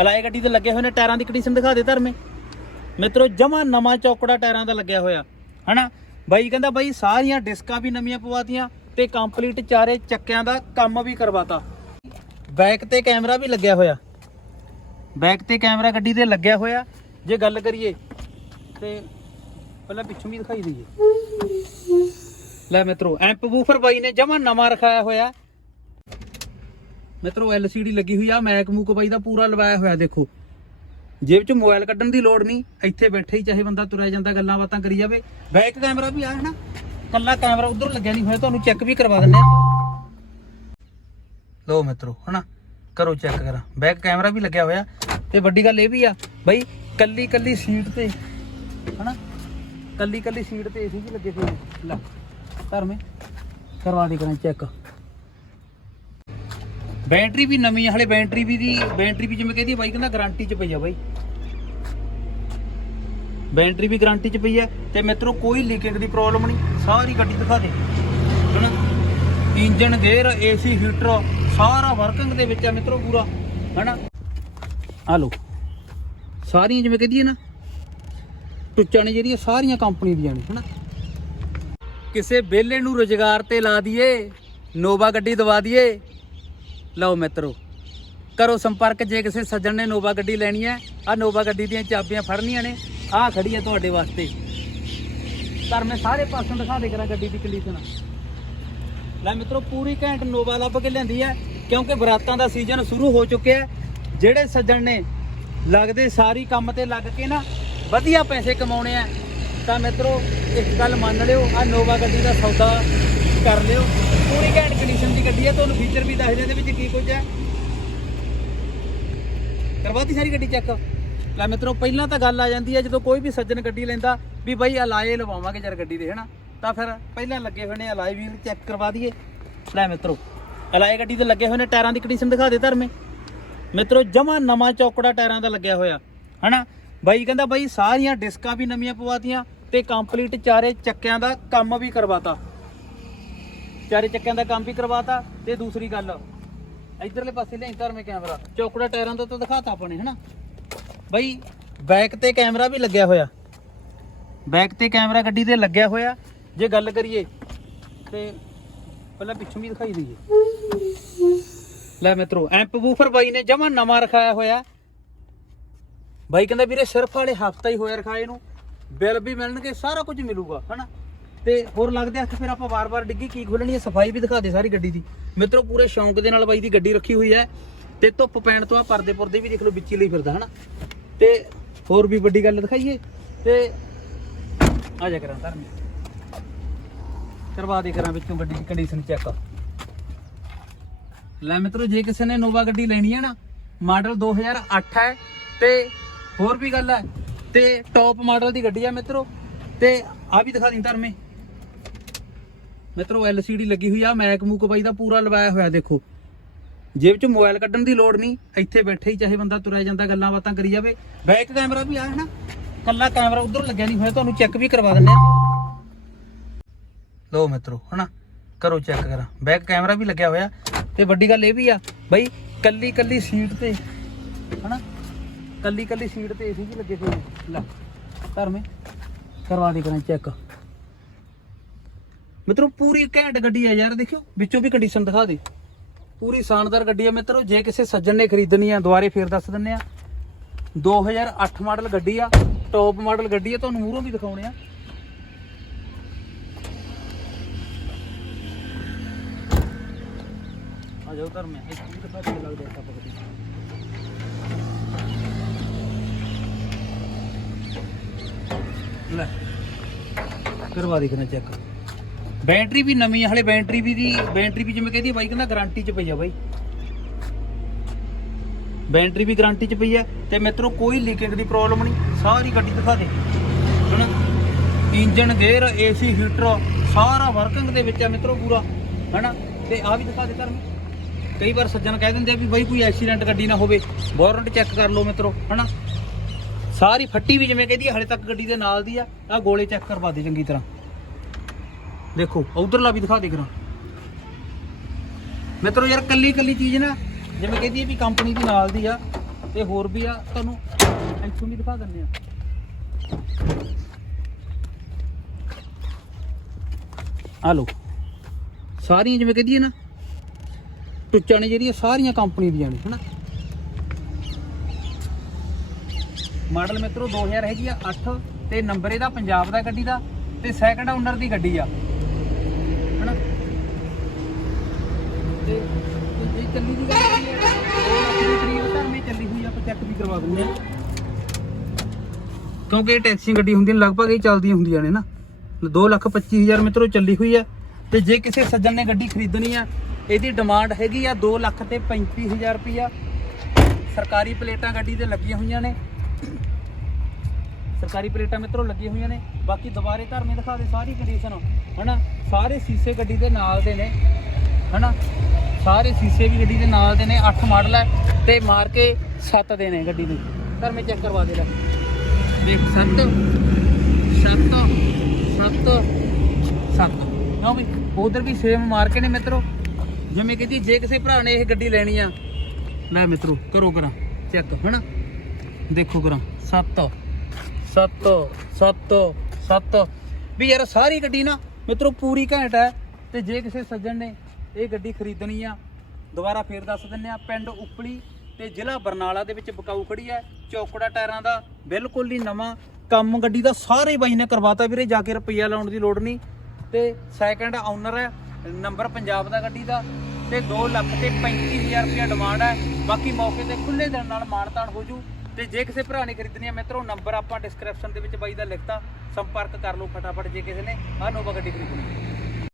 Alloy ਗੱਡੀ ਤੇ ਲੱਗੇ ਹੋਏ ਨੇ, ਟਾਇਰਾਂ ਦੀ ਕੰਡੀਸ਼ਨ ਦਿਖਾ ਦੇ ਧਰਮੇ। ਮਿੱਤਰੋ, ਜਮਾ ਨਵਾਂ ਚੌਕੜਾ ਟਾਇਰਾਂ ਦਾ ਲੱਗਿਆ ਹੋਇਆ। ਹਨਾ? ਬਾਈ ਕਹਿੰਦਾ, ਬਾਈ, ਸਾਰੀਆਂ ਡਿਸਕਾਂ ਵੀ ਨਵੀਆਂ ਪਵਾਤੀਆਂ ਤੇ ਕੰਪਲੀਟ ਚਾਰੇ ਚੱਕਿਆਂ ਦਾ ਕੰਮ ਵੀ ਕਰਵਾਤਾ। ਬੈਕ ਤੇ ਕੈਮਰਾ ਵੀ ਲੱਗਿਆ ਹੋਇਆ। ਬੈਕ ਤੇ ਕੈਮਰਾ ਗੱਡੀ ਤੇ ਲੱਗਿਆ ਹੋਇਆ। ਜੇ ਗੱਲ ਕਰੀਏ ਤੇ ਪਹਿਲਾਂ ਪਿੱਛੋਂ ਵੀ ਦਿਖਾਈ ਦਈਏ। ਲੈ ਮਿੱਤਰੋ ਐਂਪ ਬੂਫਰ ਬਾਈ ਨੇ ਜਮਾ ਨਵਾਂ ਰਖਾਇਆ ਹੋਇਆ। ਮਿੱਤਰੋ LCD ਲੱਗੀ ਹੋਈ ਆ ਮੈਕ ਮੂਕ ਬਾਈ ਦਾ ਪੂਰਾ ਲਵਾਇਆ ਹੋਇਆ ਦੇਖੋ। ਜੇਬ ਚ ਮੋਬਾਈਲ ਕੱਢਣ ਦੀ ਲੋੜ ਨਹੀਂ, ਇੱਥੇ ਬੈਠੇ ਹੀ ਚਾਹੇ ਬੰਦਾ ਤੁਰਿਆ ਜਾਂਦਾ, ਗੱਲਾਂ ਬਾਤਾਂ ਕਰੀ ਜਾਵੇ। ਬੈਕ ਕੈਮਰਾ ਵੀ ਆ ਹੈ ਨਾ ਕੱਲਾ ਕੈਮਰਾ ਉਧਰ ਲੱਗਿਆ ਨਹੀਂ ਹੋਇਆ, ਤੁਹਾਨੂੰ ਚੈੱਕ ਵੀ ਕਰਵਾ ਦਿੰਦੇ ਆ। ਲੋ ਮਿੱਤਰੋ, ਹਨਾ? ਕਰੋ ਚੈੱਕ ਕਰਾਂ। ਬੈਕ ਕੈਮਰਾ ਵੀ ਲੱਗਿਆ ਹੋਇਆ, ਤੇ ਵੱਡੀ ਗੱਲ ਇਹ ਵੀ ਆ, ਬਈ ਕੱਲੀ ਕੱਲੀ ਸੀਟ ਤੇ, ਹਨਾ? ਕੱਲੀ ਕੱਲੀ ਸੀਟ ਤੇ ਏਸੀ ਵੀ ਲੱਗੇ ਹੋਏ ਨੇ। ਲੈ, ਧਰਮੇ, ਕਰਵਾ ਦੇ ਕਰਾਂ ਚੈੱਕ ਬੈਟਰੀ ਵੀ ਨਵੀਂ ਆ, ਹਲੇ ਬੈਟਰੀ ਵੀ ਦੀ, ਬੈਟਰੀ ਵੀ ਜਿਵੇਂ ਕਹਿੰਦੀ ਬਾਈ ਕਹਿੰਦਾ ਗਾਰੰਟੀ 'ਚ ਪਈ ਆ ਬਾਈ। ਬੈਟਰੀ ਵੀ ਗਾਰੰਟੀ 'ਚ ਪਈ ਆ, ਤੇ ਮਿੱਤਰੋ ਕੋਈ ਲੀਕੇਜ ਦੀ ਪ੍ਰੋਬਲਮ ਨਹੀਂ, ਸਾਰੀ ਗੱਡੀ ਦਿਖਾ ਦੇ। ਹਨਾ? ਇੰਜਨ ਗੇਅਰ ਏਸੀ ਹੀਟਰ ਸਾਰਾ ਵਰਕਿੰਗ ਦੇ ਵਿੱਚ ਆ ਮਿੱਤਰੋ ਪੂਰਾ, ਹਨਾ? ਆ ਲੋ ਸਾਰੀਆਂ ਜਿਵੇਂ ਕਹਦੀਏ ਨਾ, ਟੁੱਚਾਂ ਨੇ ਜਿਹੜੀਆਂ, ਸਾਰੀਆਂ ਕੰਪਨੀ ਦੀਆਂ ਨੇ, ਹਨਾ? ਕਿਸੇ ਵਿਹਲੇ ਨੂੰ ਰੁਜ਼ਗਾਰ ਤੇ ਲਾ ਦਈਏ, ਨੋਵਾ ਗੱਡੀ ਦਵਾ ਦਈਏ ਲਓ ਮਿੱਤਰੋ, ਕਰੋ ਸੰਪਰਕ, ਜੇ ਕਿਸੇ ਸੱਜਣ ਨੇ ਨੋਵਾ ਗੱਡੀ ਲੈਣੀ ਹੈ ਆ ਨੋਵਾ ਗੱਡੀ ਦੀਆਂ ਚਾਬੀਆਂ ਫੜਨੀਆਂ ਨੇ ਆ ਖੜੀ ਹੈ ਤੁਹਾਡੇ ਵਾਸਤੇ। ਪਰ ਮੈਂ ਸਾਰੇ ਪਾਸੋਂ ਦਿਖਾ ਦੇ ਕਰਾਂ ਗੱਡੀ ਦੀ ਕੰਡੀਸ਼ਨ ਲੈ ਮਿੱਤਰੋ, ਪੂਰੀ ਘੈਂਟ ਨੋਵਾ ਲੱਭ ਕੇ ਲੈਂਦੀ ਹੈ, ਕਿਉਂਕਿ ਬਰਾਤਾਂ ਦਾ ਸੀਜ਼ਨ ਸ਼ੁਰੂ ਹੋ ਚੁੱਕਿਆ ਹੈ। ਜਿਹੜੇ ਸੱਜਣ ਨੇ ਲੱਗਦੇ ਸਾਰੀ ਕੰਮ ਤੇ ਲੱਗ ਕੇ ਨਾ, ਵਧੀਆ ਪੈਸੇ ਕਮਾਉਣੇ ਆ। ਤਾਂ ਮਿੱਤਰੋ, ਇੱਕ ਗੱਲ ਮੰਨ ਲਿਓ ਆ ਨੋਵਾ ਗੱਡੀ ਦਾ ਸੌਦਾ ਕਰ ਲਿਓ। ਪੂਰੀ ਘੈਂਟ ਕੰਡੀਸ਼ਨ ਦੀ ਗੱਡੀ ਹੈ ਤੁਹਾਨੂੰ ਫੀਚਰ ਵੀ ਦੱਸਦੇ ਇਹਦੇ ਵਿੱਚ ਕੀ ਕੁਝ ਹੈ ਕਰਵਾਤੀ ਸਾਰੀ ਗੱਡੀ ਚੈੱਕ ਲੈ ਮਿੱਤਰੋ, ਪਹਿਲਾਂ ਤਾਂ ਗੱਲ ਆ ਜਾਂਦੀ ਹੈ ਜਦੋਂ ਕੋਈ ਵੀ ਸੱਜਣ ਗੱਡੀ ਲੈਂਦਾ, ਵੀ ਬਾਈ ਅਲਾਏ ਲਵਾਵਾਂਗੇ ਯਾਰ ਗੱਡੀ ਦੇ, ਹਨਾ? ਤਾਂ ਫਿਰ ਪਹਿਲਾਂ ਲੱਗੇ ਹੋਏ ਨੇ ਅਲਾਏ ਵੀਲ ਚੈੱਕ ਕਰਵਾ ਦਈਏ। ਲੈ ਮਿੱਤਰੋ, ਅਲਾਏ ਗੱਡੀ ਤੇ ਲੱਗੇ ਹੋਏ ਨੇ ਟਾਇਰਾਂ ਦੀ ਕੰਡੀਸ਼ਨ ਦਿਖਾ ਦੇ ਧਰਮੇ ਮਿੱਤਰੋ, ਜਮਾ ਨਵਾਂ ਚੌਕੜਾ ਟਾਇਰਾਂ ਦਾ ਲੱਗਿਆ ਹੋਇਆ, ਹਨਾ? ਬਾਈ ਕਹਿੰਦਾ ਬਾਈ, ਸਾਰੀਆਂ ਡਿਸਕਾਂ ਵੀ ਨਵੀਆਂ ਪਵਾਤੀਆਂ ਤੇ ਕੰਪਲੀਟ ਚਾਰੇ ਚੱਕਿਆਂ ਦਾ ਕੰਮ ਵੀ ਕਰਵਾਤਾ। ਚਾਰੇ ਚੱਕਿਆਂ ਦਾ ਕੰਮ ਵੀ ਕਰਵਾਤਾ ਤੇ ਦੂਸਰੀ ਗੱਲ, ਇਧਰਲੇ ਪਾਸੇ ਲਿਆਈ ਮੈਂ ਕੈਮਰਾ, ਚੌਕੜਾ ਟਾਇਰਾਂ ਦਾ ਤਾਂ ਦਿਖਾਤਾ ਆਪਾਂ ਨੇ, ਹਨਾ? ਬਾਈ, ਬੈਕ ਤੇ ਕੈਮਰਾ ਵੀ ਲੱਗਿਆ ਹੋਇਆ। ਬੈਕ ਤੇ ਕੈਮਰਾ ਗੱਡੀ ਤੇ ਲੱਗਿਆ ਹੋਇਆ, ਜੇ ਗੱਲ ਕਰੀਏ ਤੇ ਪਹਿਲਾਂ ਪਿੱਛੋਂ ਵੀ ਦਿਖਾਈ ਦਈਏ। ਲੈ ਮਿੱਤਰੋ, ਐਂਪ ਬੂਫਰ ਬਾਈ ਨੇ ਜਮਾ ਨਵਾਂ ਰਖਾਇਆ ਹੋਇਆ। ਬਾਈ ਕਹਿੰਦਾ ਵੀਰੇ ਸਿਰਫ ਵਾਲੇ ਹਫਤਾ ਹੀ ਹੋਇਆ ਰਖਾਏ ਨੂੰ, ਬਿੱਲ ਵੀ ਮਿਲਣਗੇ, ਸਾਰਾ ਕੁਝ ਮਿਲੂਗਾ, ਹਨਾ? ਤੇ ਹੋਰ ਲੱਗਦੇ ਹੱਥ ਫਿਰ ਆਪਾਂ ਵਾਰ-ਵਾਰ ਡਿੱਗੀ, ਕੀ ਖੋਲਣੀ ਹੈ ਸਫ਼ਾਈ ਵੀ ਦਿਖਾ ਦੇ ਸਾਰੀ ਗੱਡੀ ਦੀ। ਮਿੱਤਰੋ, ਪੂਰੇ ਸ਼ੌਂਕ ਦੇ ਨਾਲ ਬਾਈ ਦੀ ਗੱਡੀ ਰੱਖੀ ਹੋਈ ਹੈ ਤੇ ਧੁੱਪ ਪੈਣ ਤੋਂ ਆ ਪਰਦੇ ਪੁਰਦੇ ਵੀ ਦੇਖ ਲਓ ਵਿੱਚ ਹੀ ਲਈ ਫਿਰਦਾ, ਹਨਾ? ਤੇ ਹੋਰ ਵੀ ਵੱਡੀ ਗੱਲ ਦਿਖਾਈਏ ਤੇ ਆ ਜਾ ਕਰਾਂ ਧਰਮ ਕਰਵਾ ਦੇ ਕਰਾਂ ਵਿੱਚੋਂ ਗੱਡੀ ਦੀ ਕੰਡੀਸ਼ਨ ਚੈੱਕ ਲੈ ਮਿੱਤਰੋ, ਜੇ ਕਿਸੇ ਨੇ ਨੋਵਾ ਗੱਡੀ ਲੈਣੀ ਹੈ ਨਾ, ਮਾਡਲ 2008 ਹੈ ਤੇ ਹੋਰ ਵੀ ਗੱਲ ਹੈ ਤੇ ਟੌਪ ਮਾਡਲ ਦੀ ਗੱਡੀ ਹੈ ਮਿੱਤਰੋ, ਤੇ ਆ ਵੀ ਦਿਖਾ ਦਿੰ ਧਰਮੇ ਮਿੱਤਰੋ LCD ਲੱਗੀ ਹੋਈ ਆ ਮੈਕ ਮੂਕ ਬਾਈ ਦਾ ਪੂਰਾ ਲਵਾਇਆ ਹੋਇਆ, ਦੇਖੋ। ਜੇਬ ਚ ਮੋਬਾਈਲ ਕੱਢਣ ਦੀ ਲੋੜ ਨਹੀਂ, ਇੱਥੇ ਬੈਠੇ ਹੀ ਚਾਹੇ ਬੰਦਾ ਤੁਰਿਆ ਜਾਂਦਾ, ਗੱਲਾਂ ਬਾਤਾਂ ਕਰੀ ਜਾਵੇ। ਬੈਕ ਕੈਮਰਾ ਵੀ ਆ ਹੈ ਨਾ ਕੱਲਾ ਕੈਮਰਾ ਉਧਰ ਲੱਗਿਆ ਨਹੀਂ ਹੋਇਆ, ਤੁਹਾਨੂੰ ਚੈੱਕ ਵੀ ਕਰਵਾ ਦਿੰਦੇ ਆ। ਲੋ ਮਿੱਤਰੋ, ਹਨਾ? ਕਰੋ ਚੈੱਕ ਕਰਾਂ। ਬੈਕ ਕੈਮਰਾ ਵੀ ਲੱਗਿਆ ਹੋਇਆ, ਤੇ ਵੱਡੀ ਗੱਲ ਇਹ ਵੀ ਆ, ਬਈ ਕੱਲੀ ਕੱਲੀ ਸੀਟ ਤੇ, ਹਨਾ? ਕੱਲੀ ਕੱਲੀ ਸੀਟ ਤੇ ਏਸੀ ਵੀ ਲੱਗੇ ਹੋਏ ਨੇ। ਲੈ, ਧਰਮੇ, ਕਰਵਾ ਦੇ ਕਰਾਂ ਚੈੱਕ ਮਿੱਤਰੋ ਪੂਰੀ ਘੈਂਟ ਗੱਡੀ ਆ ਯਾਰ ਦੇਖਿਓ ਵਿੱਚੋਂ ਵੀ ਕੰਡੀਸ਼ਨ ਦਿਖਾ ਦੇ ਪੂਰੀ ਸ਼ਾਨਦਾਰ ਗੱਡੀ ਆ ਮਿੱਤਰੋ ਜੇ ਕਿਸੇ ਸੱਜਣ ਨੇ ਖਰੀਦਣੀ ਆ ਦੁਬਾਰੇ ਫੇਰ ਦੱਸ ਦਿੰਨੇ ਆ 2008 ਮਾਡਲ ਗੱਡੀ ਆ ਟੌਪ ਮਾਡਲ ਗੱਡੀ ਆ ਤੁਹਾਨੂੰ ਮੂਹਰੋਂ ਵੀ ਦਿਖਾਉਣੇ ਆ ਆ ਜਾਓ ਧਰਮੇ ਇਸ ਵੀ ਕਿੱਥੇ ਚੱਲ ਲੱਗਦੇ ਆ ਆਪਾਂ ਗੱਡੀ ਲੈ ਕਰਵਾ ਦੇ ਕਿਨਾ ਚੈੱਕ ਬੈਟਰੀ ਵੀ ਨਵੀਂ ਆ ਹਲੇ ਬੈਟਰੀ ਵੀ ਦੀ ਬੈਟਰੀ ਵੀ ਜਿਵੇਂ ਕਹਿੰਦੀ ਬਾਈ ਕਹਿੰਦਾ ਗਾਰੰਟੀ 'ਚ ਪਈ ਆ ਬਾਈ। ਬੈਟਰੀ ਵੀ ਗਾਰੰਟੀ 'ਚ ਪਈ ਆ ਤੇ ਮਿੱਤਰੋ ਕੋਈ ਲੀਕੇਜ ਦੀ ਪ੍ਰੋਬਲਮ ਨਹੀਂ ਸਾਰੀ ਗੱਡੀ ਦਿਖਾ ਦੇ। ਹਨਾ ਇੰਜਨ ਗੇਅਰ ਏਸੀ ਹੀਟਰ ਸਾਰਾ ਵਰਕਿੰਗ ਦੇ ਵਿੱਚ ਆ ਮਿੱਤਰੋ ਪੂਰਾ ਹਨਾ? ਤੇ ਆ ਵੀ ਦਿਖਾ ਦੇ ਕਰ ਕਈ ਵਾਰ ਸੱਜਣ ਕਹਿ ਦਿੰਦੇ ਆ ਵੀ ਬਾਈ ਕੋਈ ਐਕਸੀਡੈਂਟ ਗੱਡੀ ਨਾ ਹੋਵੇ ਵਾਰੰਟ ਚੈੱਕ ਕਰ ਲਓ ਮਿੱਤਰੋ ਹਨਾ? ਸਾਰੀ ਫੱਟੀ ਵੀ ਜਿਵੇਂ ਕਹਿੰਦੀ ਆ, ਹਲੇ ਤੱਕ ਗੱਡੀ ਦੇ ਨਾਲ ਦੀ ਆ ਆ ਗੋਲੇ ਚੈੱਕ ਕਰਵਾ ਦੇ ਚੰਗੀ ਤਰ੍ਹਾਂ। ਦੇਖੋ, ਉਧਰਲਾ ਵੀ ਦਿਖਾ ਦੇ ਕਰਾਂ ਮਿੱਤਰੋ ਯਾਰ ਕੱਲੀ ਕੱਲੀ ਚੀਜ਼ ਨਾ, ਜਿਵੇਂ ਕਹਿੰਦੀ ਆ ਵੀ ਕੰਪਨੀ ਦੀ ਨਾਲ ਦੀ ਆ, ਤੇ ਹੋਰ ਵੀ ਆ, ਤੁਹਾਨੂੰ ਇੱਥੋਂ ਵੀ ਦਿਖਾ ਦਿੰਦੇ ਆ। ਆ ਲੋ ਸਾਰੀਆਂ ਜਿਵੇਂ ਕਹਦੀ ਨਾ, ਟੁੱਚਾਂ ਨੇ ਜਿਹੜੀਆਂ ਸਾਰੀਆਂ ਕੰਪਨੀ ਦੀਆਂ ਨੇ, ਹਨਾ? ਮਾਡਲ ਮਿੱਤਰੋ 2000 ਹੈਗੀ ਆ 8 ਤੇ ਨੰਬਰ ਇਹਦਾ, ਪੰਜਾਬ ਦਾ ਗੱਡੀ ਦਾ, ਤੇ ਸੈਕੰਡ ਓਨਰ ਦੀ ਗੱਡੀ ਆ। ਹੋਈ ਵੀ ਕਰਵਾ ਦਿੰਦੇ ਆ ਕਿਉਂਕਿ ਇਹ ਟੈਕਸੀ ਗੱਡੀ ਹੁੰਦੀ ਨੇ ਲਗਭਗ ਇਹ ਚੱਲਦੀਆਂ ਹੁੰਦੀਆਂ ਨੇ ਨਾ। 2 ਲੱਖ 25000 ਮਿੱਤਰੋ ਚੱਲੀ ਹੋਈ ਆ ਤੇ ਜੇ ਕਿਸੇ ਸੱਜਣ ਨੇ ਗੱਡੀ ਖਰੀਦਣੀ ਆ, ਇਹਦੀ ਡਿਮਾਂਡ ਹੈਗੀ ਆ 2 ਲੱਖ ਤੇ 35000 ਰੁਪਿਆ ਸਰਕਾਰੀ ਪਲੇਟਾਂ ਗੱਡੀ ਤੇ ਲੱਗੀਆਂ ਹੋਈਆਂ ਨੇ। ਸਰਕਾਰੀ ਪਲੇਟਾਂ ਮਿੱਤਰੋ ਲੱਗੀਆਂ ਹੋਈਆਂ ਨੇ। ਬਾਕੀ ਦੁਬਾਰੇ ਧਰਮੇ ਦਿਖਾ ਦੇ ਸਾਰੀ ਕੰਡੀਸ਼ਨ ਹਨਾ? ਸਾਰੇ ਸੀਸੇ ਗੱਡੀ ਦੇ ਨਾਲ ਦੇ ਨੇ। ਹਨਾ? ਸਾਰੇ ਸੀਸੇ ਵੀ ਗੱਡੀ ਦੇ ਨਾਲ ਦੇ ਨੇ 8 ਮਾਡਲ ਹੈ ਤੇ ਮਾਰ ਕੇ 7 ਦੇ ਨੇ ਗੱਡੀ ਦੇ। ਮੈਂ ਚੈੱਕ ਕਰਵਾ ਦੇ ਲੈ ਦੇਖ 7 7 7 7 ਲਓ ਵੀ, ਉਧਰ ਵੀ ਸੇਮ ਮਾਰ ਕੇ ਨੇ ਮਿੱਤਰੋ। ਜਿਵੇਂ ਕਿ ਜੇ ਕਿਸੇ ਭਰਾ ਨੇ ਇਹ ਗੱਡੀ ਲੈਣੀ ਆ, ਲੈ ਮਿੱਤਰੋ, ਕਰੋ ਕਰਾਂ ਚੈੱਕ ਹਨਾ ਦੇਖੋ ਕਰਾਂ 7 7 7 7 ਵੀ ਯਾਰ, ਸਾਰੀ ਗੱਡੀ ਨਾ ਮਿੱਤਰੋ ਪੂਰੀ ਘੈਂਟ ਹੈ ਤੇ ਜੇ ਕਿਸੇ ਸੱਜਣ ਨੇ ਇਹ ਗੱਡੀ ਖਰੀਦਣੀ ਆ। ਦੁਬਾਰਾ ਫੇਰ ਦੱਸ ਦਿੰਨੇ ਆ, ਪਿੰਡ ਉਪਲੀ ਤੇ ਜ਼ਿਲ੍ਹਾ ਬਰਨਾਲਾ ਦੇ ਵਿੱਚ ਬਕਾਊ ਖੜੀ ਹੈ। ਚੌਕੜਾ ਟਾਇਰਾਂ ਦਾ ਬਿਲਕੁਲ ਹੀ ਨਵਾਂ। ਕੰਮ ਗੱਡੀ ਦਾ ਸਾਰੇ ਬਾਈ ਨੇ ਕਰਵਾਤਾ ਵੀਰੇ, ਜਾ ਕੇ ਰੁਪਈਆ ਲਾਉਣ ਦੀ ਲੋੜ ਨਹੀਂ। ਤੇ ਸੈਕੰਡ ਓਨਰ ਹੈ, ਨੰਬਰ ਪੰਜਾਬ ਦਾ ਗੱਡੀ ਦਾ। ਤੇ 2 ਲੱਖ ਤੇ 35000 ਰੁਪਇਆ ਡਿਮਾਂਡ ਹੈ। ਬਾਕੀ ਮੌਕੇ ਤੇ ਖੁੱਲੇ ਦਿਨ ਨਾਲ ਮਾਨਤਾਨ ਹੋ ਜੂ। ਤੇ ਜੇ ਕਿਸੇ ਭਰਾ ਨੇ ਖਰੀਦਣੀ ਹੈ, ਮਿੱਤਰੋ, ਨੰਬਰ ਆਪਾਂ ਡਿਸਕ੍ਰਿਪਸ਼ਨ ਦੇ ਵਿੱਚ ਬਾਈ ਦਾ ਲਿਖਤਾ। ਸੰਪਰਕ ਕਰ ਲਓ ਫਟਾਫਟ ਜੇ ਕਿਸੇ ਨੇ, ਆਹ ਗੱਡੀ ਖਰੀਦਣੀ